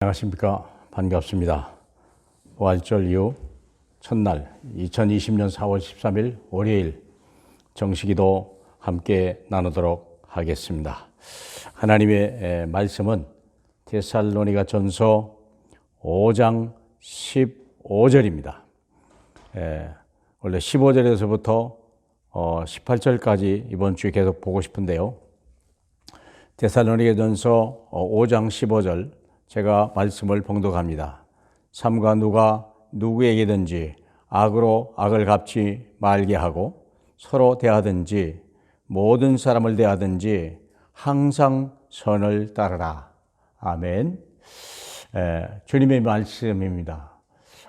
안녕하십니까. 반갑습니다. 부활절 이후 첫날 2020년 4월 13일 월요일 정식기도 함께 나누도록 하겠습니다. 하나님의 말씀은 데살로니가 전서 5장 15절입니다. 원래 15절에서부터 18절까지 이번 주에 계속 보고 싶은데요. 데살로니가 전서 5장 15절 제가 말씀을 봉독합니다. 삼가 누가 누구에게든지 악으로 악을 갚지 말게 하고 서로 대하든지 모든 사람을 대하든지 항상 선을 따르라. 아멘. 주님의 말씀입니다.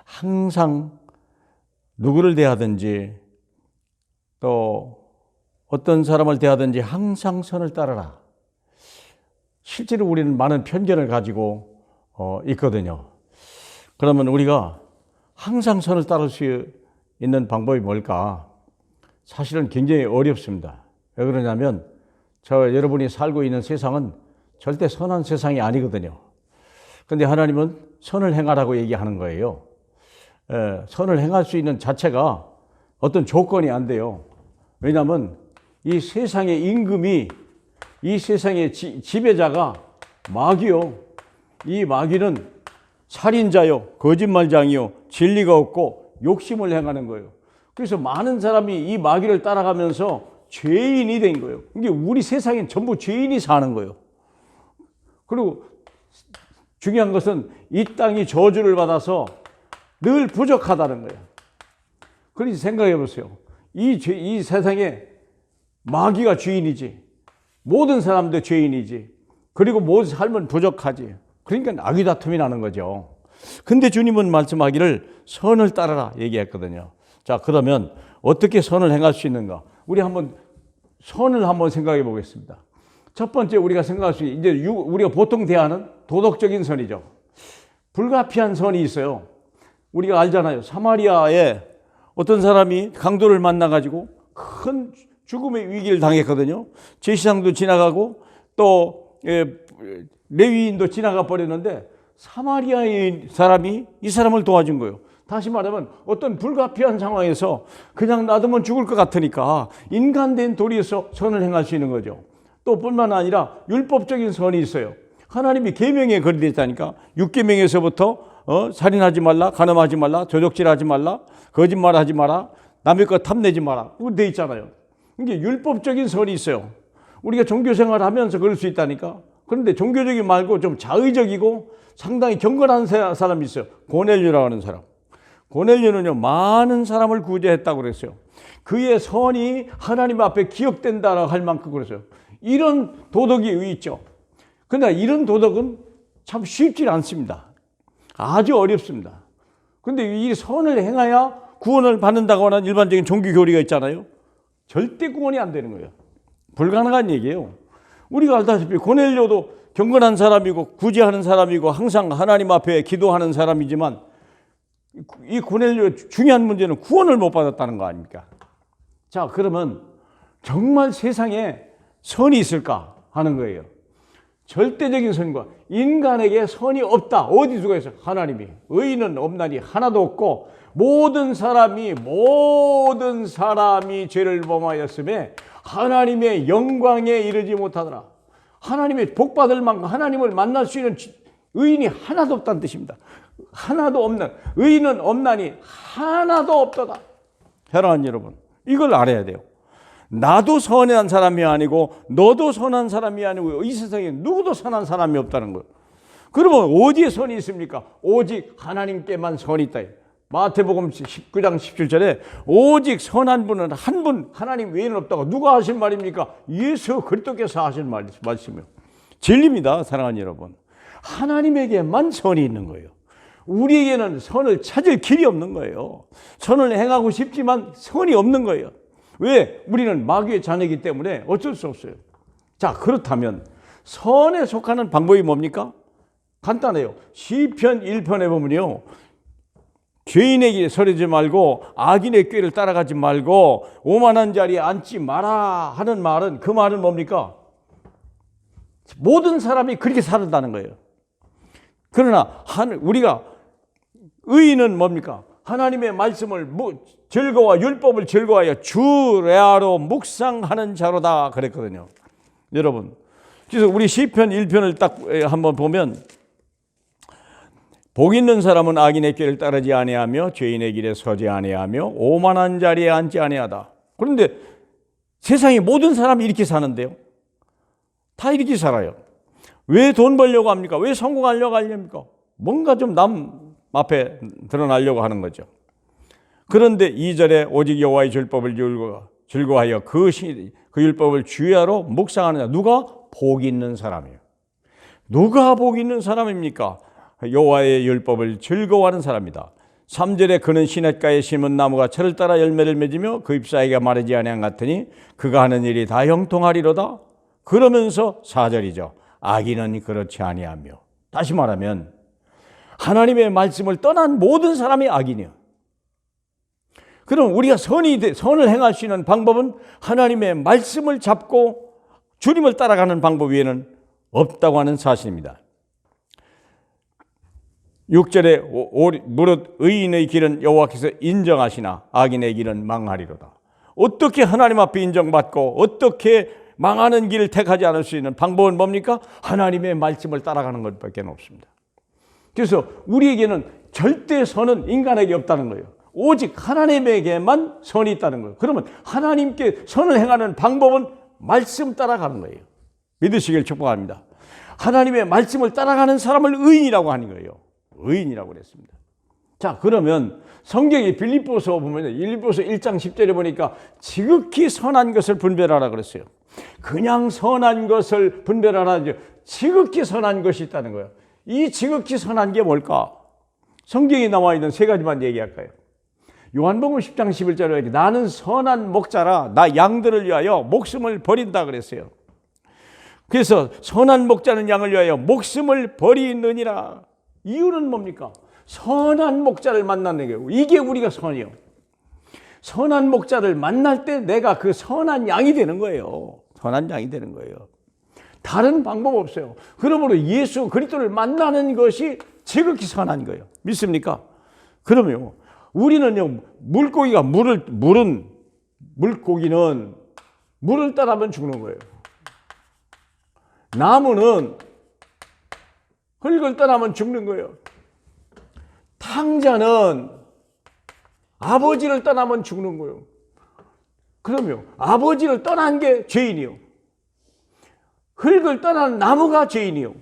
항상 누구를 대하든지 또 어떤 사람을 대하든지 항상 선을 따르라. 실제로 우리는 많은 편견을 가지고 있거든요. 그러면 우리가 항상 선을 따를 수 있는 방법이 뭘까? 사실은 굉장히 어렵습니다. 왜 그러냐면 여러분이 살고 있는 세상은 절대 선한 세상이 아니거든요. 그런데 하나님은 선을 행하라고 얘기하는 거예요. 선을 행할 수 있는 자체가 어떤 조건이 안 돼요. 왜냐하면 이 세상의 임금이, 이 세상의 지배자가 마귀요. 이 마귀는 살인자요, 거짓말장이요, 진리가 없고 욕심을 행하는 거예요. 그래서 많은 사람이 이 마귀를 따라가면서 죄인이 된 거예요. 이게 우리 세상엔 전부 죄인이 사는 거예요. 그리고 중요한 것은 이 땅이 저주를 받아서 늘 부족하다는 거예요. 그래서 생각해 보세요. 이 세상에 마귀가 주인이지, 모든 사람도 죄인이지, 그리고 모든 삶은 부족하지. 그러니까 악의 다툼이 나는 거죠. 근데 주님은 말씀하기를 선을 따르라 얘기했거든요. 자, 그러면 어떻게 선을 행할 수 있는가? 우리 한번 선을 한번 생각해 보겠습니다. 첫 번째 우리가 생각할 수 있는, 이제 우리가 보통 대하는 도덕적인 선이죠. 불가피한 선이 있어요. 우리가 알잖아요. 사마리아에 어떤 사람이 강도를 만나가지고 큰 죽음의 위기를 당했거든요. 제사장도 지나가고 또 레위인도 지나가 버렸는데 사마리아의 사람이 이 사람을 도와준 거예요. 다시 말하면 어떤 불가피한 상황에서 그냥 놔두면 죽을 것 같으니까 인간된 도리에서 선을 행할 수 있는 거죠. 또 뿐만 아니라 율법적인 선이 있어요. 하나님이 계명에 그리 있다니까. 6계명에서부터 살인하지 말라, 간음하지 말라, 도적질하지 말라, 거짓말하지 마라, 남의 것 탐내지 마라. 그거 돼 있잖아요. 이게 율법적인 선이 있어요. 우리가 종교생활을 하면서 그럴 수 있다니까. 그런데 종교적이 말고 좀 자의적이고 상당히 경건한 사람이 있어요. 고넬료라고 하는 사람. 고넬료는요, 많은 사람을 구제했다고 그랬어요. 그의 선이 하나님 앞에 기억된다라고 할 만큼 그랬어요. 이런 도덕이 있죠. 그러나 이런 도덕은 참 쉽지 않습니다. 아주 어렵습니다. 그런데 이 선을 행해야 구원을 받는다고 하는 일반적인 종교 교리가 있잖아요. 절대 구원이 안 되는 거예요. 불가능한 얘기예요. 우리가 알다시피 고넬료도 경건한 사람이고 구제하는 사람이고 항상 하나님 앞에 기도하는 사람이지만 이 고넬료의 중요한 문제는 구원을 못 받았다는 거 아닙니까? 자, 그러면 정말 세상에 선이 있을까 하는 거예요. 절대적인 선과 인간에게 선이 없다. 어디 누가 있어? 하나님이. 의인은 없나니 하나도 없고 모든 사람이 죄를 범하였음에 하나님의 영광에 이르지 못하더라. 하나님의 복받을 만큼 하나님을 만날 수 있는 의인이 하나도 없다는 뜻입니다. 하나도 없는, 의인은 없나니 하나도 없도다. 사랑하는 여러분, 이걸 알아야 돼요. 나도 선한 사람이 아니고 너도 선한 사람이 아니고 이 세상에 누구도 선한 사람이 없다는 거예요. 그러면 어디에 선이 있습니까? 오직 하나님께만 선이 있다. 마태복음 19장 17절에 오직 선한 분은 한 분, 하나님 외에는 없다고. 누가 하신 말입니까? 예수 그리스도께서 하신 말씀이요. 진리입니다, 사랑하는 여러분. 하나님에게만 선이 있는 거예요. 우리에게는 선을 찾을 길이 없는 거예요. 선을 행하고 싶지만 선이 없는 거예요. 왜? 우리는 마귀의 자녀이기 때문에 어쩔 수 없어요. 자, 그렇다면 선에 속하는 방법이 뭡니까? 간단해요. 시편 1편에 보면요, 죄인의 길에 서리지 말고 악인의 꾀를 따라가지 말고 오만한 자리에 앉지 마라 하는 말은, 그 말은 뭡니까? 모든 사람이 그렇게 살았다는 거예요. 그러나 우리가 의인은 뭡니까? 하나님의 말씀을 율법을 즐거워하여 주 레아로 묵상하는 자로다 그랬거든요. 여러분, 그래서 우리 시편 1편을 딱 한번 보면 복 있는 사람은 악인의 길을 따르지 아니하며 죄인의 길에 서지 아니하며 오만한 자리에 앉지 아니하다. 그런데 세상의 모든 사람이 이렇게 사는데요. 다 이렇게 살아요. 왜 돈 벌려고 합니까? 왜 성공하려고 하렵니까? 뭔가 좀 남 앞에 드러나려고 하는 거죠. 그런데 2절에 오직 여호와의 율법을 즐거워하여 그 율법을 주야로 묵상하는 자. 누가? 복 있는 사람이에요. 누가 복 있는 사람입니까? 여호와의 율법을 즐거워하는 사람이다. 3절에 그는 시냇가에 심은 나무가 철을 따라 열매를 맺으며 그 잎사귀가 마르지 아니한 같으니 그가 하는 일이 다 형통하리로다. 그러면서 4절이죠. 악인은 그렇지 아니하며. 다시 말하면 하나님의 말씀을 떠난 모든 사람이 악인이에요. 그럼 우리가 선을 행할 수 있는 방법은 하나님의 말씀을 잡고 주님을 따라가는 방법 외에는 없다고 하는 사실입니다. 6절에 무릇 의인의 길은 여호와께서 인정하시나 악인의 길은 망하리로다. 어떻게 하나님 앞에 인정받고 어떻게 망하는 길을 택하지 않을 수 있는 방법은 뭡니까? 하나님의 말씀을 따라가는 것밖에 없습니다. 그래서 우리에게는 절대 선은 인간에게 없다는 거예요. 오직 하나님에게만 선이 있다는 거예요. 그러면 하나님께 선을 행하는 방법은 말씀 따라가는 거예요. 믿으시길 축복합니다. 하나님의 말씀을 따라가는 사람을 의인이라고 하는 거예요. 의인이라고 그랬습니다. 자, 그러면 성경이 빌립보서 보면 빌립보서 1장 10절에 보니까 지극히 선한 것을 분별하라 그랬어요. 그냥 선한 것을 분별하라. 지극히 선한 것이 있다는 거예요. 이 지극히 선한 게 뭘까? 성경에 나와 있는 세 가지만 얘기할까요? 요한복음 10장 11절에 나는 선한 목자라 나 양들을 위하여 목숨을 버린다 그랬어요. 그래서 선한 목자는 양을 위하여 목숨을 버리느니라. 이유는 뭡니까? 선한 목자를 만나는 거예요. 이게 우리가 선이요. 선한 목자를 만날 때 내가 그 선한 양이 되는 거예요. 선한 양이 되는 거예요. 다른 방법 없어요. 그러므로 예수 그리스도를 만나는 것이 지극히 선한 거예요. 믿습니까? 그러면 우리는요, 물고기는 물을 따라면 죽는 거예요. 나무는 흙을 떠나면 죽는 거예요. 탕자는 아버지를 떠나면 죽는 거예요. 그러면 아버지를 떠난 게 죄인이요. 흙을 떠난 나무가 죄인이요.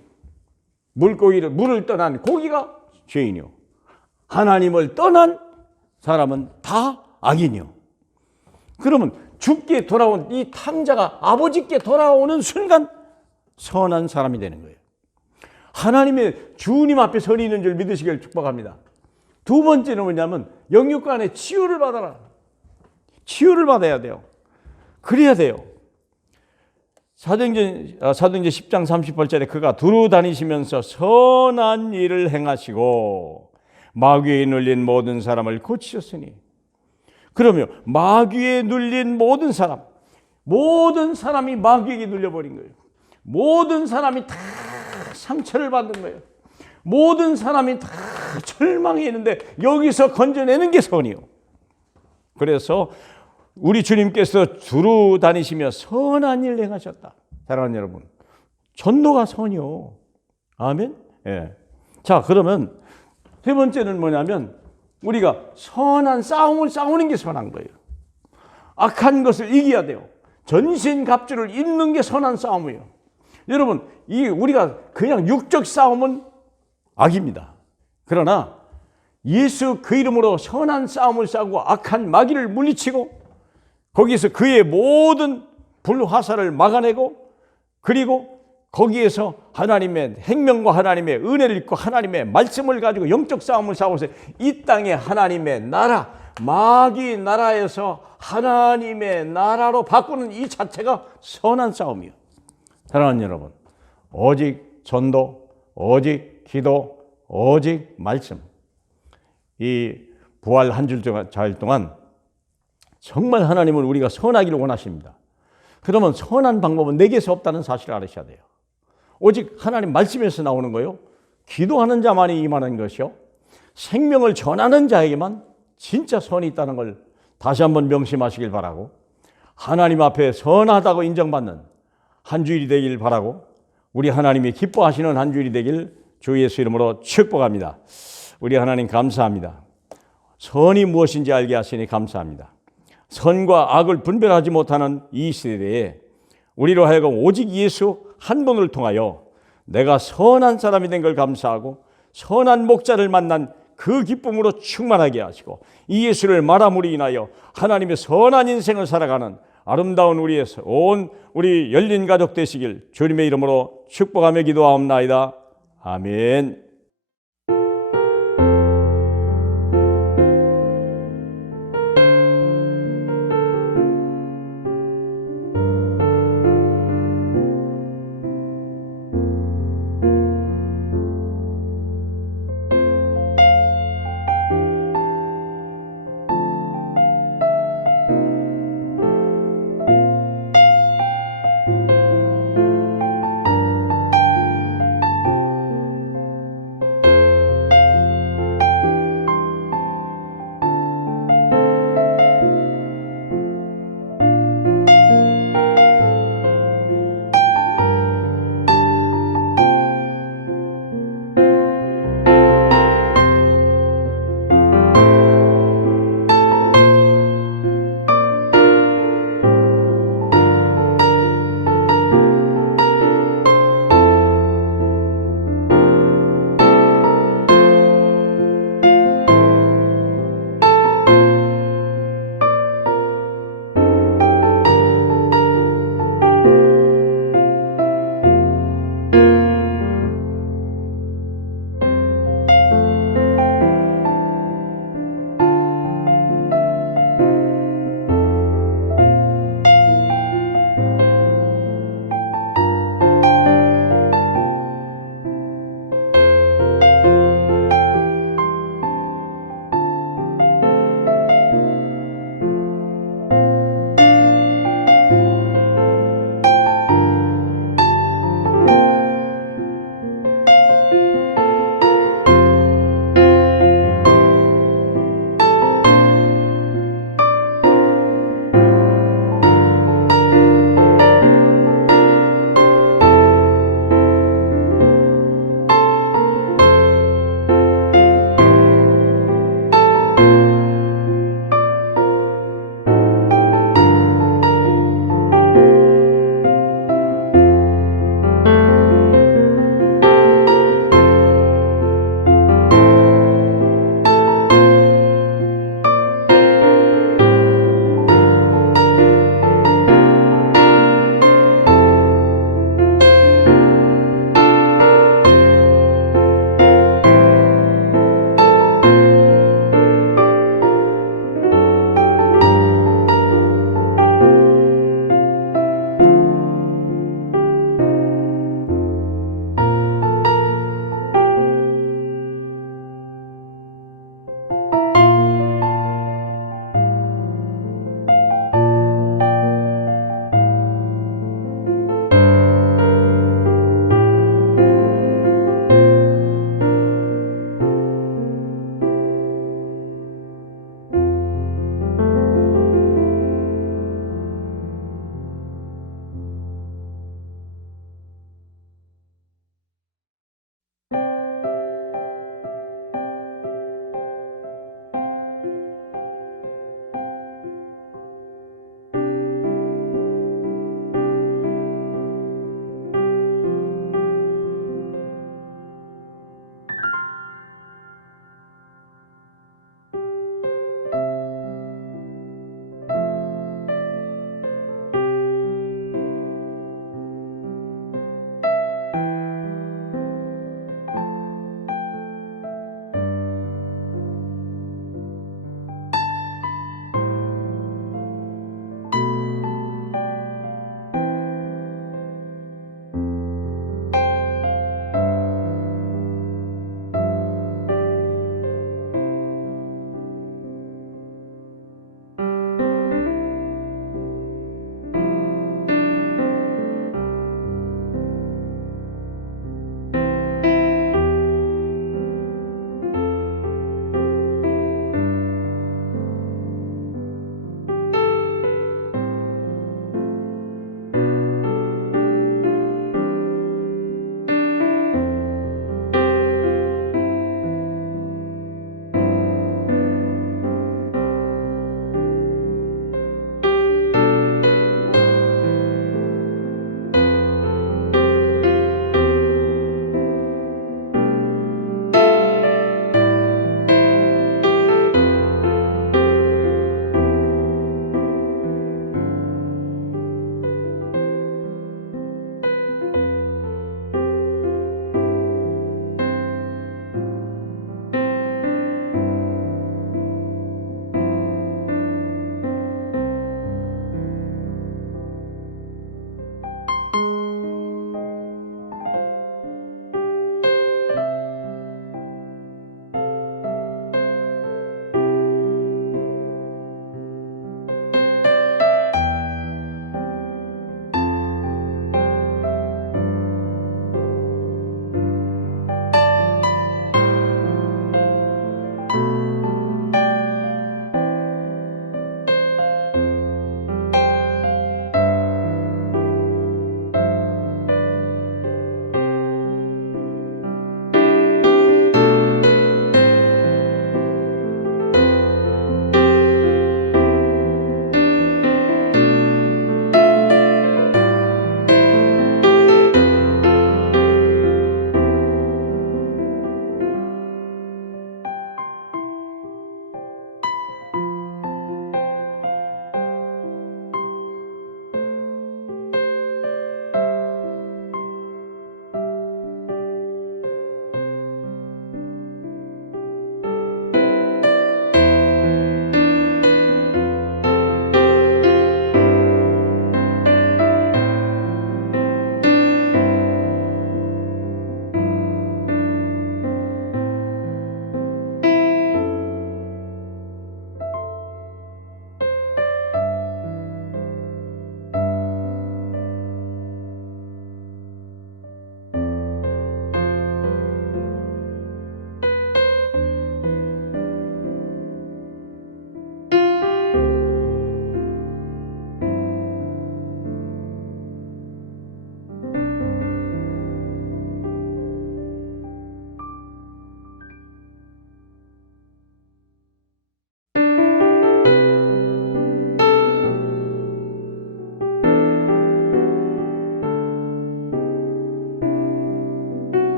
물을 떠난 고기가 죄인이요. 하나님을 떠난 사람은 다 악인이요. 그러면 죽게 돌아온 이 탕자가 아버지께 돌아오는 순간 선한 사람이 되는 거예요. 하나님의 주님 앞에 선이 있는 줄 믿으시길 축복합니다. 두 번째는 뭐냐면 영육간의 치유를 받아라. 치유를 받아야 돼요. 그래야 돼요. 사도행전 10장 38절에 그가 두루 다니시면서 선한 일을 행하시고 마귀에 눌린 모든 사람을 고치셨으니. 그러면 마귀에 눌린 모든 사람이 마귀에게 눌려버린 거예요. 모든 사람이 다 상처를 받는 거예요. 모든 사람이 다 절망해 있는데 여기서 건져내는 게 선이요. 그래서 우리 주님께서 두루 다니시며 선한 일을 행하셨다. 사랑하는 여러분, 전도가 선이요. 아멘. 예. 자, 그러면 세 번째는 뭐냐면 우리가 선한 싸움을 싸우는 게 선한 거예요. 악한 것을 이겨야 돼요. 전신갑주를 입는 게 선한 싸움이에요. 여러분, 우리가 그냥 육적 싸움은 악입니다. 그러나 예수 그 이름으로 선한 싸움을 싸우고 악한 마귀를 물리치고 거기에서 그의 모든 불화살을 막아내고 그리고 거기에서 하나님의 생명과 하나님의 은혜를 입고 하나님의 말씀을 가지고 영적 싸움을 싸워서 이 땅에 하나님의 나라, 마귀 나라에서 하나님의 나라로 바꾸는 이 자체가 선한 싸움이에요. 사랑하는 여러분, 오직 전도, 오직 기도, 오직 말씀. 이 부활 한 주 동안 정말 하나님은 우리가 선하기를 원하십니다. 그러면 선한 방법은 내게서 없다는 사실을 알으셔야 돼요. 오직 하나님 말씀에서 나오는 거예요. 기도하는 자만이 임하는 것이요 생명을 전하는 자에게만 진짜 선이 있다는 걸 다시 한번 명심하시길 바라고, 하나님 앞에 선하다고 인정받는 한 주일이 되길 바라고, 우리 하나님이 기뻐하시는 한 주일이 되길 주 예수 이름으로 축복합니다. 우리 하나님 감사합니다. 선이 무엇인지 알게 하시니 감사합니다. 선과 악을 분별하지 못하는 이 시대에 우리로 하여금 오직 예수 한 분을 통하여 내가 선한 사람이 된 걸 감사하고 선한 목자를 만난 그 기쁨으로 충만하게 하시고 이 예수를 말함으로 인하여 하나님의 선한 인생을 살아가는 아름다운 우리 열린 가족 되시길 주님의 이름으로 축복하며 기도하옵나이다. 아멘.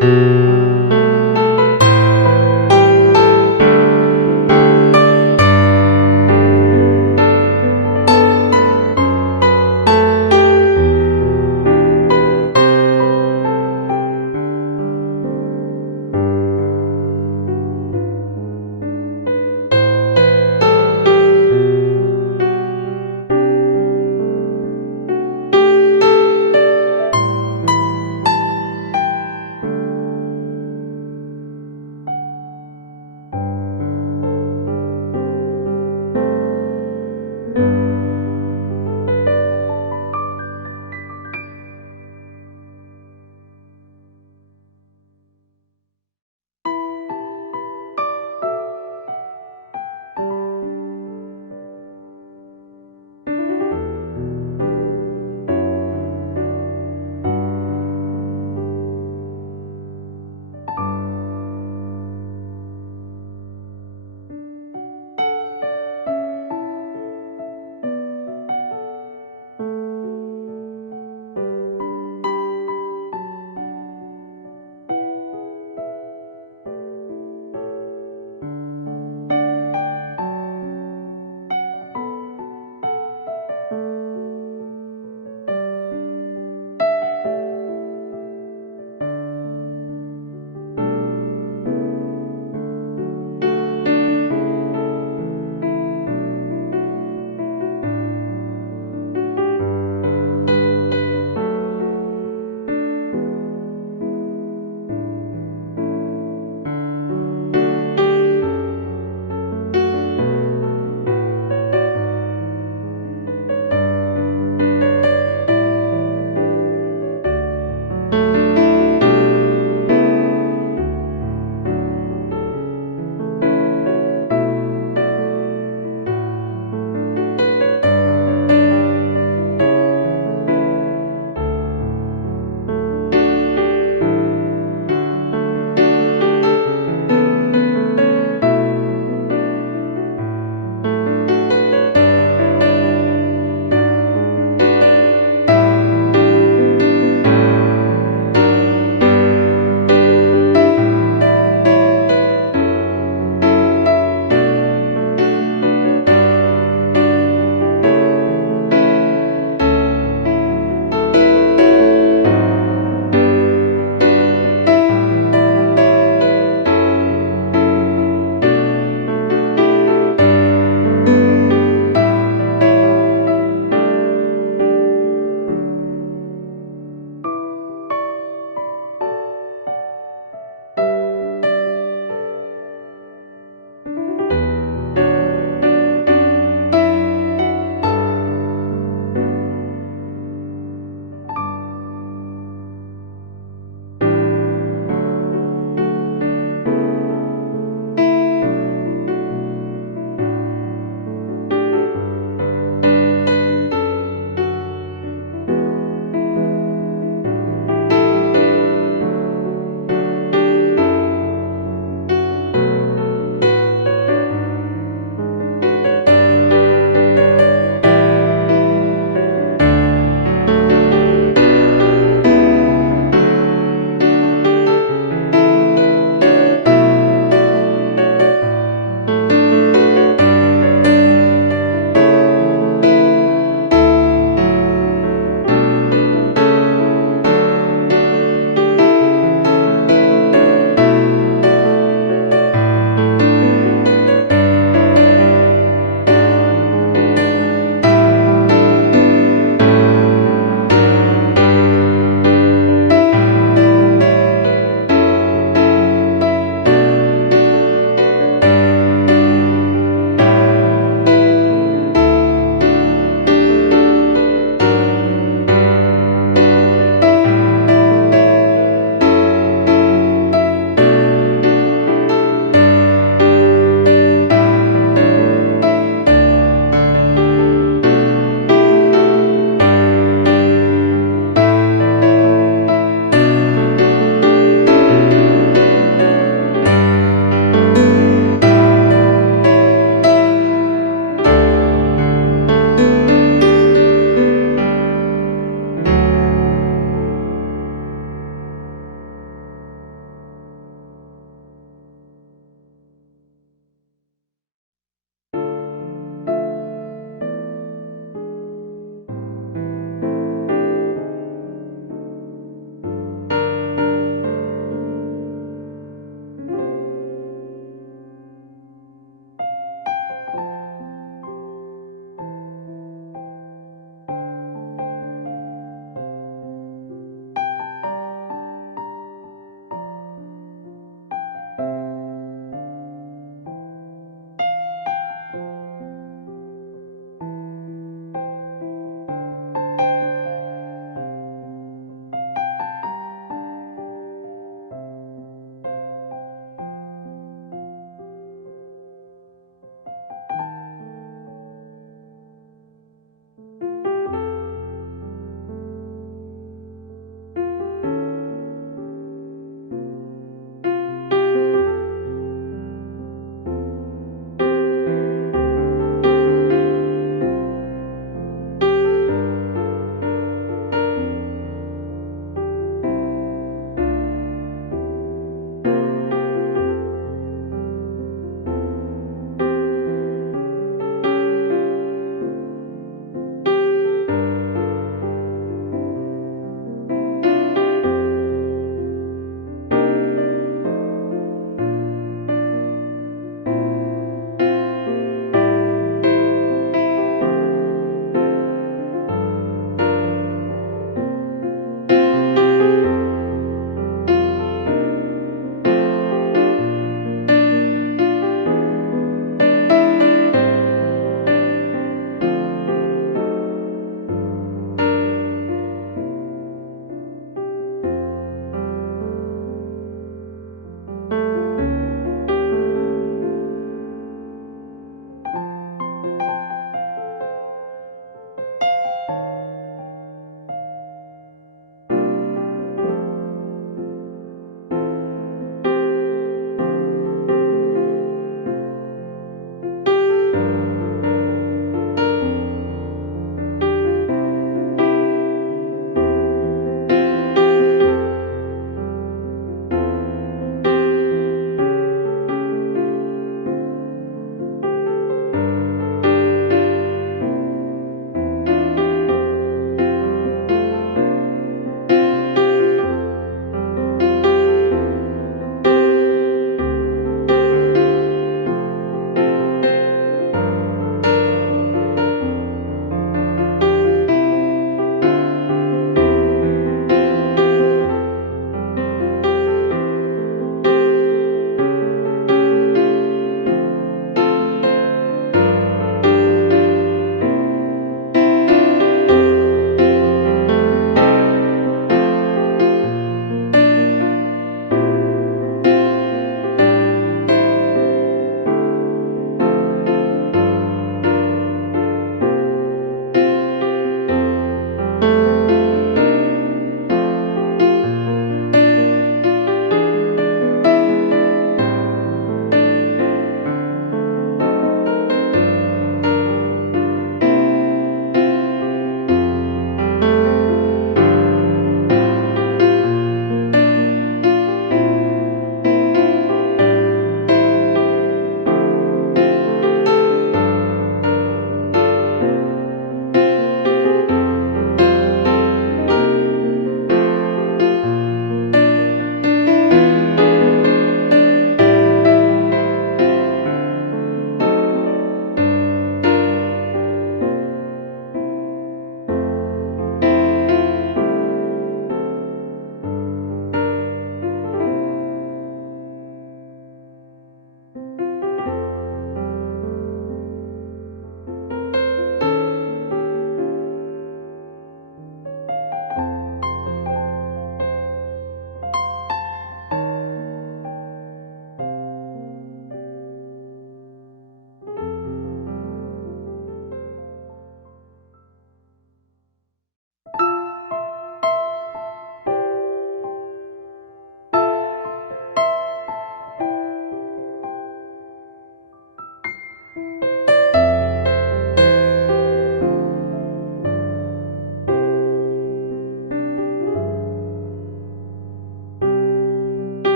네.